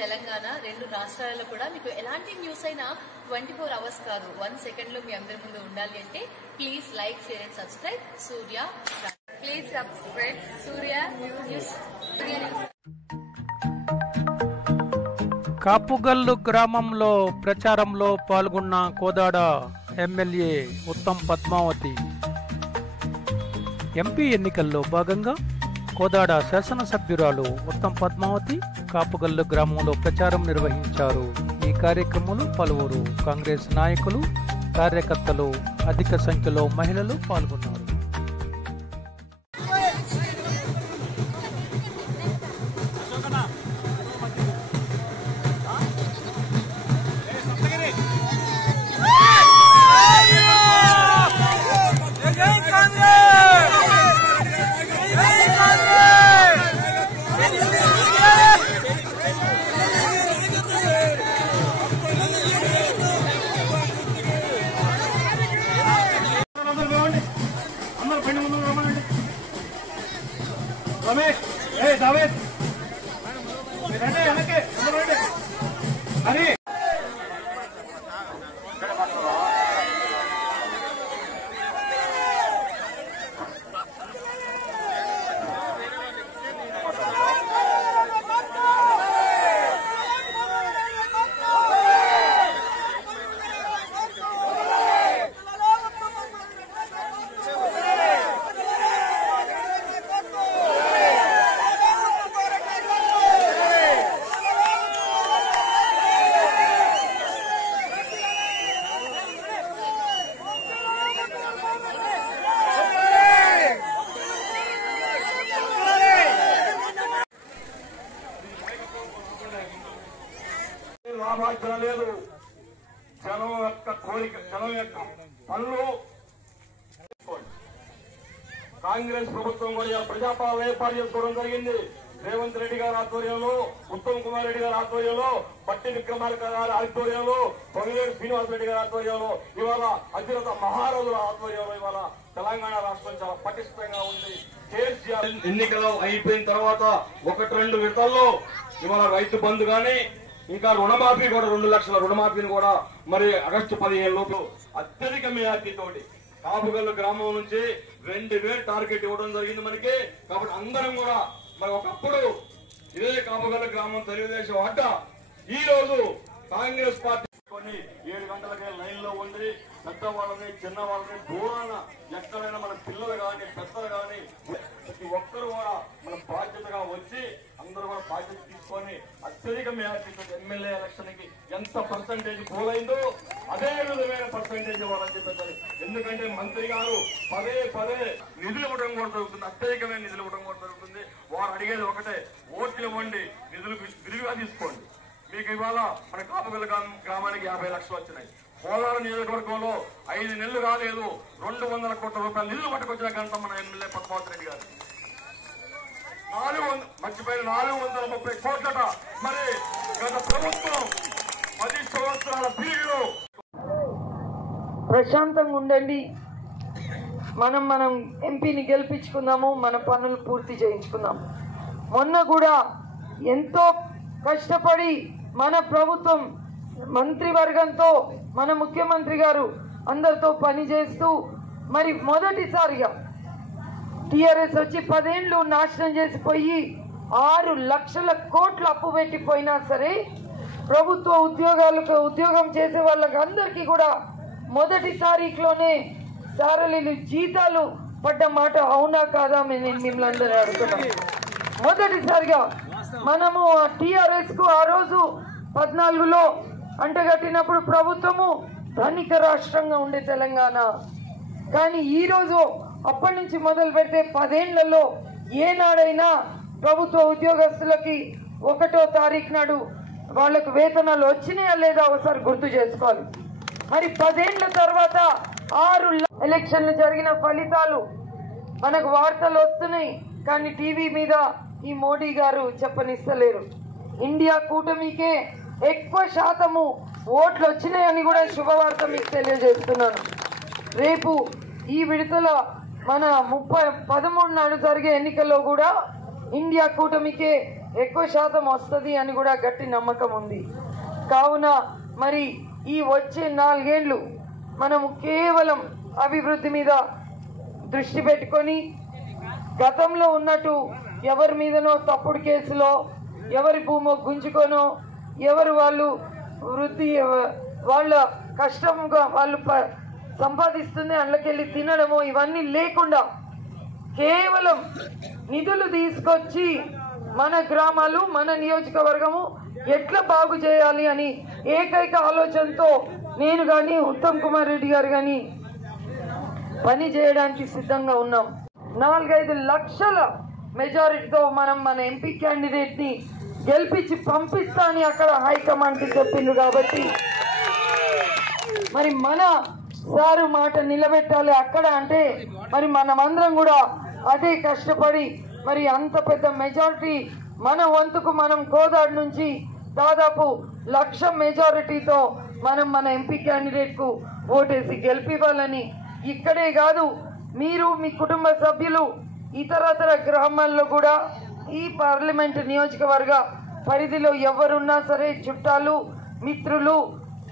తెలంగాణ రెండు రాష్ట్రాలలో కూడా మీకు ఎలాంటి న్యూస్ అయినా 24 hours కాదు 1 second లో మీ అందరి ముందు ఉండాలి అంటే please like, share and subscribe Surya. Please subscribe Surya news. Kapugallu గ్రామంలో ప్రచారంలో పాల్గొన్న కోదాడ ఎమ్మెల్యే ఉత్తమ్ పద్మావతి. ఎంపీ ఎన్నికల్లో భాగంగా కోదాడ శాసనసభ్యురాలు ఉత్తమ్ పద్మావతి కాపుగల్లు గ్రామంలో ప్రచారం నిర్వహించారు. ఈ కార్యక్రమంలో పలువురు కాంగ్రెస్ నాయకులు, కార్యకర్తలు, అధిక సంఖ్యలో మహిళలు పాల్గొన్నారు. రమేష్, దావేద్ రండి వెనక్కి అని లాభార్జన లేదు. జనం యొక్క కోరిక, జనం యొక్క పనులు. కాంగ్రెస్ ప్రభుత్వం కూడా ప్రజాపాలన ఏర్పాటు చేసుకోవడం జరిగింది. రేవంత్ రెడ్డి గారి ఆధ్వర్యంలో, ఉత్తమ్ కుమార్ రెడ్డి గారి ఆధ్వర్యంలో, బట్టి విక్రమార్క గారి ఆధ్వర్యంలో, పొంగిలేడు శ్రీనివాస్ రెడ్డి గారి ఆధ్వర్యంలో, ఇవాళ అధిరత మహారాజుల ఆధ్వర్యంలో ఇవాళ తెలంగాణ రాష్ట్రం చాలా పటిష్టంగా ఉంది. కేసీఆర్ ఎన్నికలు అయిపోయిన తర్వాత 1-2 విడతల్లో ఇవాళ రైతు బంధు గాని, ఇంకా రుణమాఫీ కూడా 2 లక్షల రుణమాఫీని కూడా మరి ఆగస్టు 15 లోపు అత్యధిక మెజార్టీతోటి కాపుగల్లు గ్రామం నుంచి 2000 టార్గెట్ ఇవ్వడం జరిగింది మనకి. కాబట్టి అందరం కూడా మరి ఒకప్పుడు ఇదే కాపుగల్లు గ్రామం తెలుగుదేశం అడ్డ, ఈ రోజు కాంగ్రెస్ పార్టీ 7 గంటలకే లైన్ లో ఉండి పెద్దవాళ్ళని, చిన్నవాళ్ళని దూరాన ఎక్కడైనా మన పిల్లలు కానీ, పెద్దలు కానీ ప్రతి ఒక్కరు కూడా మన బాధ్యతగా వచ్చి అందరూ కూడా బాధ్యత తీసుకొని అత్యధిక మెజార్టీతో ఎమ్మెల్యే ఎలక్షన్ కి ఎంత పర్సంటేజ్ పోలైందో అదే విధమైన పర్సంటేజ్ ఇవ్వాలని చెప్పారు. ఎందుకంటే మంత్రి గారు పదే నిధులు ఇవ్వడం కూడా జరుగుతుంది, అత్యధికమైన నిధులు ఇవ్వడం కూడా జరుగుతుంది. వారు అడిగేది ఒకటే, ఓట్లు ఇవ్వండి, నిధులు విరివిగా తీసుకోండి. మీకు ఇవాళ మన కాపుగల్లు గ్రామానికి 50 లక్షలు వచ్చినాయి. పోలవరం నియోజకవర్గంలో 5 నెలలు కాలేదు 200 కోట్ల రూపాయలు నిధులు పట్టుకొచ్చిన ఘనత మన ఎమ్మెల్యే పద్మావతి రెడ్డి గారు. 430 కోట్లట. మరి గత ప్రభుత్వం 10 సంవత్సరాల పీరియడ్లో ప్రశాంతంగా ఉండండి. మనం ఎంపీని గెలిపించుకుందాము, మన పనులు పూర్తి చేయించుకుందాం. మొన్న కూడా ఎంతో కష్టపడి మన ప్రభుత్వం మంత్రివర్గంతో, మన ముఖ్యమంత్రి గారు అందరితో పనిచేస్తూ మరి మొదటిసారిగా టీఆర్ఎస్ వచ్చి 10 ఏళ్ళు నాశనం చేసిపోయి 6 లక్షల కోట్ల అప్పు పెట్టిపోయినా సరే ప్రభుత్వ ఉద్యోగం చేసే వాళ్ళకి అందరికీ కూడా మొదటి తారీఖులోనే సారళీలు జీతాలు పడ్డ మాట అవునా కాదా నేను మిమ్మల్ని అందరూ అడుగుతున్నాను. మొదటిసారిగా మనము టీఆర్ఎస్ కు ఆ రోజు 14లో అంటగట్టినప్పుడు ప్రభుత్వము ధనిక రాష్ట్రంగా ఉండే తెలంగాణ, కానీ ఈరోజు అప్పటి నుంచి మొదలు పెడితే 10 ఏళ్లలో ఏనాడైనా ప్రభుత్వ ఉద్యోగస్తులకి 1వ తారీఖు నాడు వాళ్ళకు వేతనాలు వచ్చినాయా లేదా ఒకసారి గుర్తు చేసుకోవాలి. మరి 10 ఏళ్ల తర్వాత 6 ఎలక్షన్లు జరిగిన ఫలితాలు మనకు వార్తలు వస్తున్నాయి, కానీ టీవీ మీద ఈ మోడీ గారు చెప్పనిస్తలేరు. ఇండియా కూటమికే ఎక్కువ శాతము ఓట్లు వచ్చినాయని కూడా శుభవార్త మీకు తెలియజేస్తున్నాను. రేపు ఈ విడతల మన 13 నాడు జరిగే ఎన్నికల్లో కూడా ఇండియా కూటమికే ఎక్కువ శాతం వస్తుంది అని కూడా గట్టి నమ్మకం ఉంది. కావున మరి ఈ వచ్చే 4 ఏళ్ళు మనము కేవలం అభివృద్ధి మీద దృష్టి పెట్టుకొని గతంలో ఉన్నట్టు ఎవరి మీదనో తప్పుడు కేసులో ఎవరి భూమో గుంజుకోనో ఎవరు వాళ్ళు వృద్ధి వాళ్ళ కష్టంగా వాళ్ళు సంపాదిస్తుంది అందులోకెళ్ళి తినడమో ఇవన్నీ లేకుండా కేవలం నిధులు తీసుకొచ్చి మన గ్రామాలు మన నియోజకవర్గము ఎట్లా బాగు చేయాలి అని ఏకైక ఆలోచనతో నేను కానీ ఉత్తమ్ కుమార్ రెడ్డి గారు కానీ పని చేయడానికి సిద్ధంగా ఉన్నాం. 4-5 లక్షల మెజారిటీతో మనం మన ఎంపీ క్యాండిడేట్ ని గెలిపించి పంపిస్తా అని అక్కడ హైకమాండ్ కి చెప్పిండ్రు. కాబట్టి మరి మన సారు మాట నిలబెట్టాలి అక్కడ అంటే మరి మనమందరం కూడా అదే కష్టపడి మరి అంత పెద్ద మెజారిటీ మన వంతుకు మనం కోదాడు నుంచి దాదాపు 1,00,000 మెజారిటీతో మనం మన ఎంపీ క్యాండిడేట్ కు ఓటేసి గెలిపివ్వాలని ఇక్కడే కాదు మీరు మీ కుటుంబ సభ్యులు ఇతరతర గ్రామాల్లో కూడా ఈ పార్లమెంట్ నియోజకవర్గ పరిధిలో ఎవరున్నా సరే చుట్టాలు మిత్రులు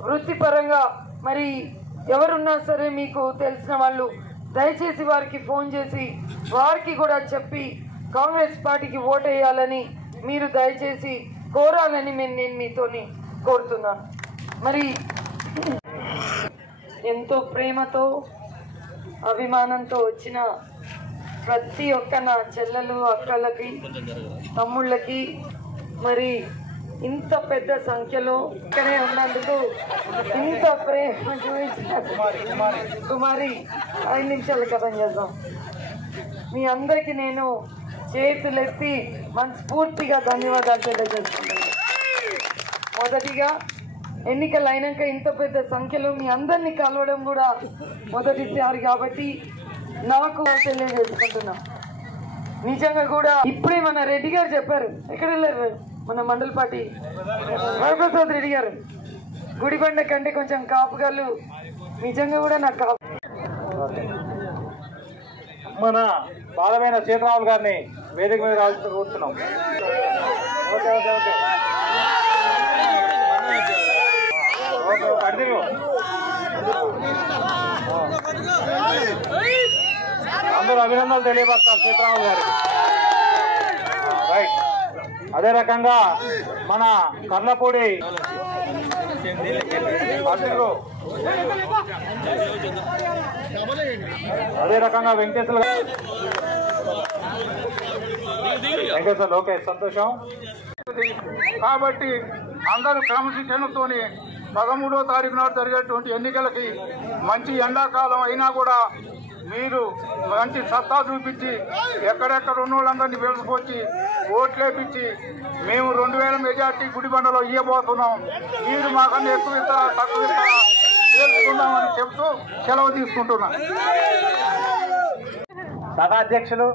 వృత్తిపరంగా మరి ఎవరున్నా సరే మీకు తెలిసిన వాళ్ళు దయచేసి వారికి ఫోన్ చేసి వారికి కూడా చెప్పి కాంగ్రెస్ పార్టీకి ఓటేయాలని మీరు దయచేసి కోరాలని నేను మీతోని కోరుతున్నాను. మరి ఎంతో ప్రేమతో అభిమానంతో వచ్చిన ప్రతి ఒక్క నా చెల్లెలు అక్కలకి తమ్ముళ్ళకి మరి ఇంత పెద్ద సంఖ్యలో ఇక్కడే ఉన్నందుకు ఇంత ప్రేమ చూపించిన కుమారి 5 నిమిషాలు కథం చేద్దాం. మీ అందరికీ నేను చేతులెత్తి మనస్ఫూర్తిగా ధన్యవాదాలు తెలియజేస్తున్నాను. మొదటిగా ఎన్నికలు అయినాక ఇంత పెద్ద సంఖ్యలో మీ అందరినీ కలవడం కూడా మొదటిసారి కాబట్టి నాకు తెలియజేసుకుంటున్నా. నిజంగా కూడా ఇప్పుడే మన రెడ్డి గారు చెప్పారు, ఎక్కడ వెళ్ళారు మన మండల పార్టీ వరప్రసాద్ రెడ్డి గారు, గుడిబండ కంటే కొంచెం కాపుగాళ్ళు నిజంగా కూడా నాకు కాపు. మన బాలమైన సీతారాములు గారిని వేదిక మీద రావాల్సి కూర్చున్నాం. Okay okay okay continue. అందరూ అభినందనలు తెలియపడతారు సీతారాములు గారికి. రైట్. అదే రకంగా మన కర్లపూడి అదే రకంగా వెంకటేశ్వర లోకేష్ సంతోషం. కాబట్టి అందరూ క్రమశిక్షణతోని 13వ తారీఖు నాడు జరిగేటువంటి ఎన్నికలకి మంచి ఎండాకాలం అయినా కూడా మీరు మంచి సత్తా చూపించి ఎక్కడెక్కడ ఉన్న వాళ్ళందరినీ పిలుచుకొచ్చి ఓట్లేపించి మేము 2000 మెజార్టీ గుడిబండలో ఇవ్వబోతున్నాం. మీరు మాకన్నా ఎక్కువ ఇస్తారా తక్కువ ఇస్తారా తెలుసుకుందామని చెప్తూ సెలవు తీసుకుంటున్నాం. సభాధ్యక్షులు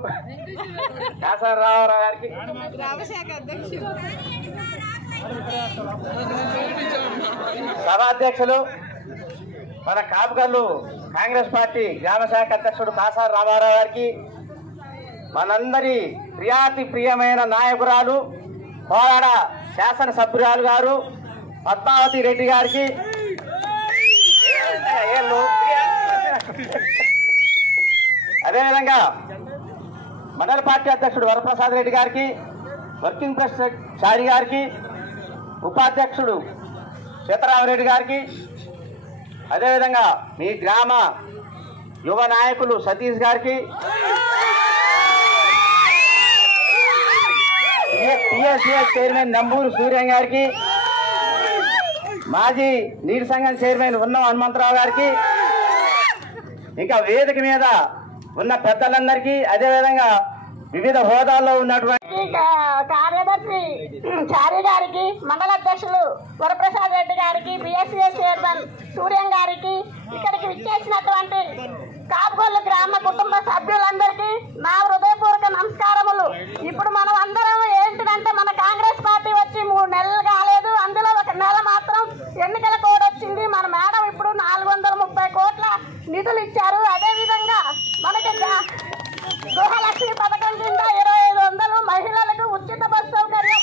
కాసారి రామారావు గారికి, సభాధ్యక్షులు మన కాపుగల్లు కాంగ్రెస్ పార్టీ గ్రామ శాఖ అధ్యక్షుడు కాసారి రామారావు గారికి, మనందరి ప్రియాతి ప్రియమైన నాయకురాలు కోరాడ శాసనసభ్యురాలు గారు పద్మావతి రెడ్డి గారికి, అదేవిధంగా మండల పార్టీ అధ్యక్షుడు వరప్రసాద్ రెడ్డి గారికి, వర్కింగ్ ప్రెసిడెంట్ షారి గారికి, ఉపాధ్యక్షుడు సీతారామరెడ్డి గారికి, అదేవిధంగా మీ గ్రామ యువ నాయకులు సతీష్ గారికి, టిఎస్సిఎస్ చైర్మన్ నంబూరు సూర్యం గారికి, మాజీ నీటి సంఘం చైర్మన్ ఉన్నం హనుమంతరావు గారికి, ఇంకా వేదిక మీద ఉన్న పెద్దలందరికీ, అదేవిధంగా వివిధ హోదాల్లో ఉన్నటువంటి కార్యదర్శి చారి గారికి, మండల అధ్యక్షులు వరప్రసాద్ రెడ్డి గారికి, బిఎస్సిఎస్ చైర్మన్ సూర్యం గారికి, ఇక్కడికి విచ్చేసినటువంటి కాపుగొల్లు గ్రామ కుటుంబ సభ్యులందరికీ నా హృదయపూర్వక నమస్కారములు. ఇప్పుడు మనం అందరం ఏంటిదంటే మన కాంగ్రెస్ పార్టీ వచ్చి 3 నెలలు కాలేదు, అందులో 1 నెల మాత్రం ఎన్నికల కోడ్ వచ్చింది. మన మేడం ఇప్పుడు 430 కోట్ల నిధులు ఇచ్చారు. అదేవిధంగా మనకి గృహలక్ష్మి పథకం కింద 2500 మహిళలకు ఉచిత బస్సు సౌకర్యం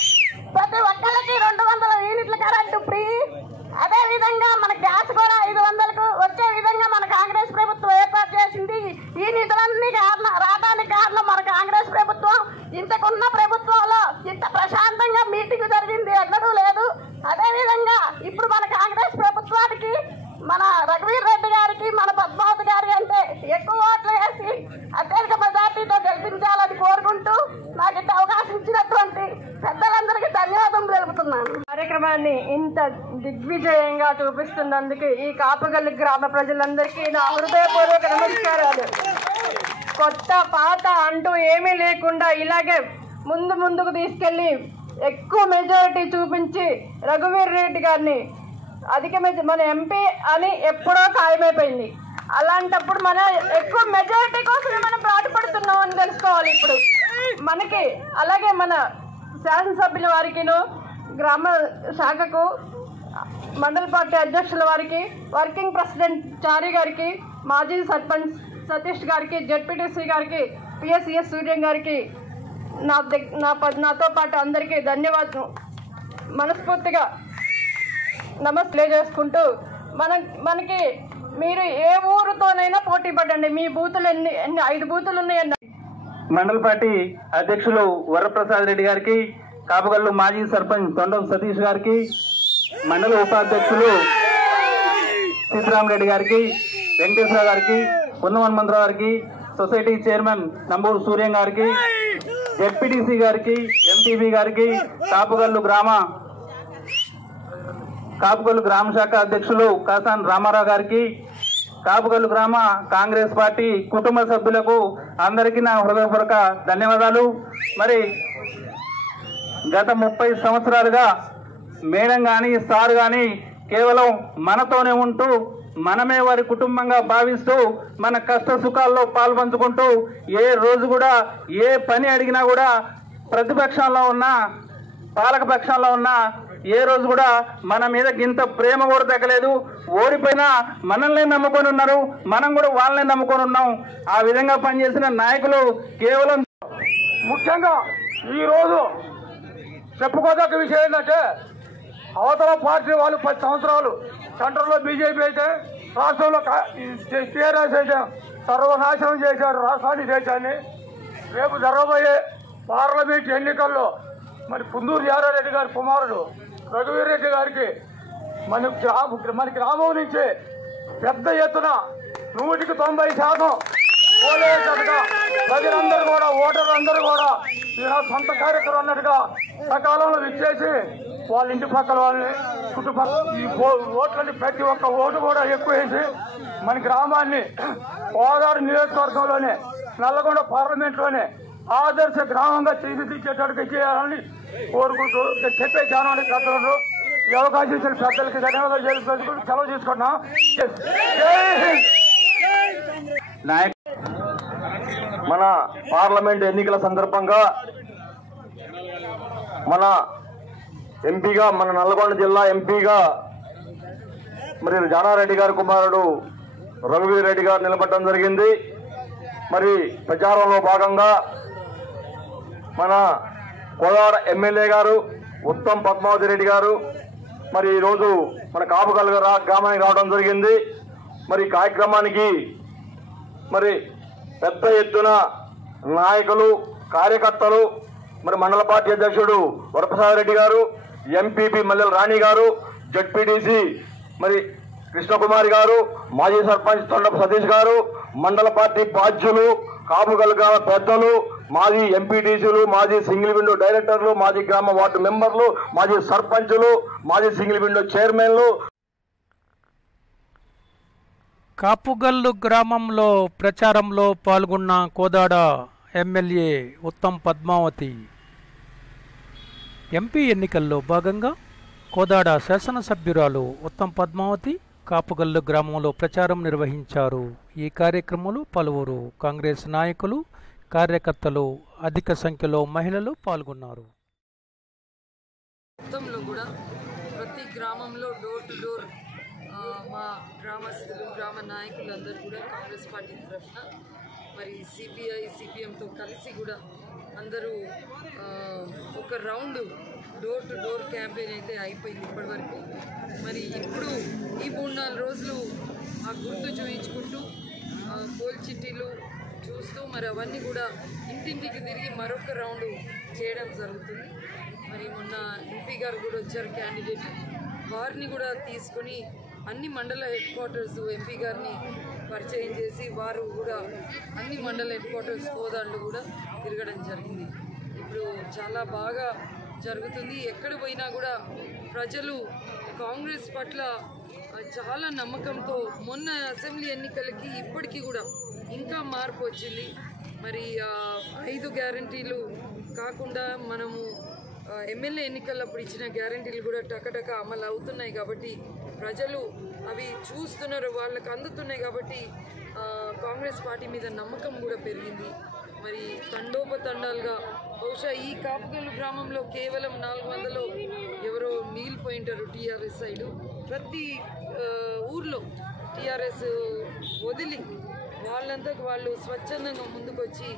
కార్యక్రమాన్ని ఇంత దిగ్విజయంగా చూపిస్తున్నందుకు ఈ కాపుగల్లు గ్రామ ప్రజలందరికీ నా హృదయపూర్వక నమస్కారాలు. కొత్త పాత అంటూ ఏమీ లేకుండా ఇలాగే ముందుకు తీసుకెళ్ళి ఎక్కువ మెజారిటీ చూపించి రఘువీర్ రెడ్డి గారిని మన ఎంపీ అని ఎప్పుడో ఖాయమైపోయింది. అలాంటప్పుడు మనం ఎక్కువ మెజారిటీ కోసమే మనం పాటుపడుతున్నాం అని తెలుసుకోవాలి ఇప్పుడు మనకి. అలాగే మన శాసనసభ్యుల వారికిను, గ్రామ శాఖకు, మండల పార్టీ అధ్యక్షుల వారికి, వర్కింగ్ ప్రెసిడెంట్ చారి గారికి, మాజీ సర్పంచ్ సతీష్ గారికి, జెడ్పీటీసీ గారికి, పిఎస్సిఎస్ సూర్యం గారికి, నాతో పాటు అందరికీ ధన్యవాదాలు మనస్ఫూర్తిగా నమస్తే చేసుకుంటూ మనకి మీరు ఏ ఊరుతోనైనా పోటీ పడండి. మీ బూతులు ఎన్ని 5 బూతులు ఉన్నాయన్న. మండల పార్టీ అధ్యక్షులు వరప్రసాద్ రెడ్డి గారికి, కాపుగల్లు మాజీ సర్పంచ్ తొండం సతీష్ గారికి, మండల ఉపాధ్యక్షులు సీతారామరెడ్డి గారికి, వెంకటేశ్వర గారికి, పొన్నం హనుమంతరావు గారికి, సొసైటీ చైర్మన్ నంబూరు సూర్యం గారికి, జెడ్పీటీసీ గారికి, ఎంపీబీ గారికి, కాపుగల్లు గ్రామ శాఖ అధ్యక్షులు కాసాన్ రామారావు గారికి, కాపుగల్లు గ్రామ కాంగ్రెస్ పార్టీ కుటుంబ సభ్యులకు అందరికీ నా హృదయపూర్వక ధన్యవాదాలు. మరి గత 30 సంవత్సరాలుగా మేడం కానీ సార్ కానీ కేవలం మనతోనే ఉంటూ మనమే వారి కుటుంబంగా భావిస్తూ మన కష్ట సుఖాల్లో పాల్పంచుకుంటూ ఏ రోజు కూడా ఏ పని అడిగినా కూడా ప్రతిపక్షంలో ఉన్నా పాలకపక్షంలో ఉన్నా ఏ రోజు కూడా మన మీద గింత ప్రేమ కూడా తగ్గలేదు. ఓడిపోయినా మనల్ని నమ్ముకొని ఉన్నారు, మనం కూడా వాళ్ళని నమ్ముకొని ఉన్నాం. ఆ విధంగా పనిచేసిన నాయకులు కేవలం ముఖ్యంగా ఈరోజు చెప్పుకోదగ్గ విషయం ఏంటంటే అవతల పార్టీ వాళ్ళు 10 సంవత్సరాలు సెంటర్లో బీజేపీ అయితే రాష్ట్రంలో టీఆర్ఎస్ అయితే సర్వనాశనం చేశారు రాష్ట్రాన్ని, దేశాన్ని. రేపు జరగబోయే పార్లమెంట్ ఎన్నికల్లో మరి పుందూరు యారారెడ్డి గారి కుమారుడు రఘువీర్ రెడ్డి గారికి మన గ్రామం నుంచి పెద్ద ఎత్తున 190% పోలేటట్టుగా ప్రజలందరూ కూడా, ఓటర్లందరూ కూడా ఈనాడు సొంత కార్యక్రమం అన్నట్టుగా సకాలంలో విచ్చేసి వాళ్ళ ఇంటి పక్కల వాళ్ళని, చుట్టుపక్కల ఈ ఓట్లని ప్రతి ఒక్క ఓటు కూడా ఎక్కువ వేసి మన గ్రామాన్ని కోదాడు నియోజకవర్గంలోనే నల్లగొండ పార్లమెంట్లోనే ఆదర్శ గ్రామంగా తీర్చిదిద్దేటట్టుగా చేయాలని కోరుకుంటూ చెప్పే జ్ఞానాన్ని పెద్దలు ఈ అవకాశం ఇచ్చిన పెద్దలకి ధన్యవాదాలు చేసుకుంటూ సెలవు తీసుకుంటున్నాం. మన పార్లమెంట్ ఎన్నికల సందర్భంగా మన ఎంపీగా, మన నల్గొండ జిల్లా ఎంపీగా మరి జానారెడ్డి గారి కుమారుడు రఘువీర్ రెడ్డి గారు నిలబడడం జరిగింది. మరి ప్రచారంలో భాగంగా మన కోదాడ ఎమ్మెల్యే గారు ఉత్తమ్ పద్మావతి రెడ్డి గారు మరి ఈరోజు మన కాపుగల్లు గ్రామానికి రావడం జరిగింది. మరి కార్యక్రమానికి మరి పెద్ద ఎత్తున నాయకులు, కార్యకర్తలు, మరి మండల పార్టీ అధ్యక్షుడు వరప్రసాద్ రెడ్డి గారు, ఎంపీపీ మల్లెల రాణి గారు, జెడ్పీటీసీ మరి కృష్ణకుమారి గారు, మాజీ సర్పంచ్ తొండపు సతీష్ గారు, మండల పార్టీ బాధ్యులు, కాపుగల్లు గ్రామ పెద్దలు, మాజీ ఎంపీటీసీలు, మాజీ సింగిల్ విండో డైరెక్టర్లు, మాజీ గ్రామ వార్డు మెంబర్లు, మాజీ సర్పంచులు, మాజీ సింగిల్ విండో చైర్మన్లు. కాపుగల్లు గ్రామంలో ప్రచారంలో పాల్గొన్న కోదాడ ఎమ్మెల్యే ఉత్తమ్ పద్మావతి ఎంపీ ఎన్నికల్లో భాగంగా కోదాడ శాసనసభ్యురాలు ఉత్తమ్ పద్మావతి కాపుగల్లు గ్రామంలో ప్రచారం నిర్వహించారు. ఈ కార్యక్రమంలో పలువురు కాంగ్రెస్ నాయకులు, కార్యకర్తలు, అధిక సంఖ్యలో మహిళలు పాల్గొన్నారు. మొత్తంలో కూడా ప్రతి గ్రామంలో డోర్ టు డోర్ మా గ్రామస్తులు, గ్రామ నాయకులందరూ కూడా కాంగ్రెస్ పార్టీ తరఫున మరి సిపిఐ, సిపిఎంతో కలిసి కూడా అందరూ ఒక round door to door campaign అయితే అయిపోయింది ఇప్పటివరకు. మరి ఇప్పుడు ఈ 3-4 రోజులు ఆ గుర్తు చూయించుకుంటూ పోల్ చిట్టీలు చూస్తూ మరి అవన్నీ కూడా ఇంటింటికి తిరిగి మరొక రౌండ్ చేయడం జరుగుతుంది. మరి మొన్న ఎంపీ గారు కూడా వచ్చారు క్యాండిడేట్, వారిని కూడా తీసుకొని అన్ని మండల హెడ్ క్వార్టర్స్ ఎంపీ గారిని పరిచయం చేసి వారు కూడా అన్ని మండల హెడ్ క్వార్టర్స్ కోదాళ్ళు కూడా తిరగడం జరిగింది. ఇప్పుడు చాలా బాగా జరుగుతుంది. ఎక్కడ పోయినా కూడా ప్రజలు కాంగ్రెస్ పట్ల చాలా నమ్మకంతో మొన్న అసెంబ్లీ ఎన్నికలకి ఇప్పటికీ కూడా ఇంకా మార్పు వచ్చింది. మరి 5 గ్యారంటీలు కాకుండా మనము ఎమ్మెల్యే ఎన్నికలప్పుడు ఇచ్చిన గ్యారంటీలు కూడా టకటక అమలు అవుతున్నాయి కాబట్టి ప్రజలు అవి చూస్తున్నారు, వాళ్ళకి అందుతున్నాయి కాబట్టి కాంగ్రెస్ పార్టీ మీద నమ్మకం కూడా పెరిగింది. మరి తండోపతండాలుగా బహుశా ఈ కాపుగల్లు గ్రామంలో కేవలం 400 ఎవరో మిగిలిపోయింటారు టీఆర్ఎస్ సైడు. ప్రతి ఊర్లో టీఆర్ఎస్ వదిలి వాళ్ళంతకు వాళ్ళు స్వచ్ఛందంగా ముందుకొచ్చి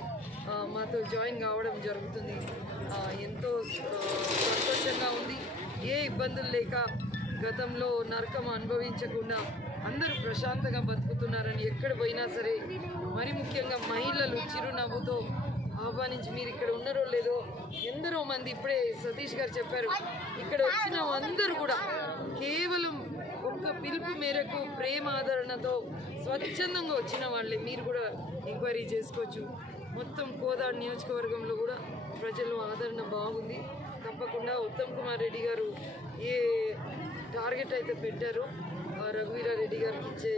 మాతో జాయిన్ కావడం జరుగుతుంది. ఎంతో సంతోషంగా ఉంది. ఏ ఇబ్బందులు లేక గతంలో నరకం అనుభవించకుండా అందరూ ప్రశాంతంగా బతుకుతున్నారని ఎక్కడ పోయినా సరే, మరి ముఖ్యంగా మహిళలు చిరునవ్వుతో ఆహ్వానించి మీరు ఇక్కడ ఉన్నారో లేదో ఎందరో మంది ఇప్పుడే సతీష్ గారు చెప్పారు, ఇక్కడ వచ్చిన అందరూ కూడా కేవలం ఒక్క పిలుపు మేరకు ప్రేమ ఆదరణతో స్వచ్ఛందంగా వచ్చిన వాళ్ళే. మీరు కూడా ఎంక్వైరీ చేసుకోవచ్చు. మొత్తం కోదాడ నియోజకవర్గంలో కూడా ప్రజలు ఆదరణ బాగుంది. తప్పకుండా ఉత్తమ్ కుమార్ రెడ్డి గారు ఏ టార్గెట్ అయితే పెట్టారో రఘువీరారెడ్డి గారికి ఇచ్చే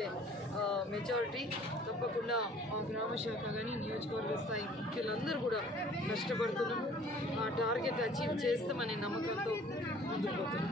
మెజారిటీ తప్పకుండా మా గ్రామ శాఖ కానీ నియోజకవర్గ స్థాయి ముఖ్యులందరూ కూడా కష్టపడుతున్నాం. ఆ టార్గెట్ అచీవ్ చేస్తామనే నమ్మకంతో ముందుకు పోతున్నాం.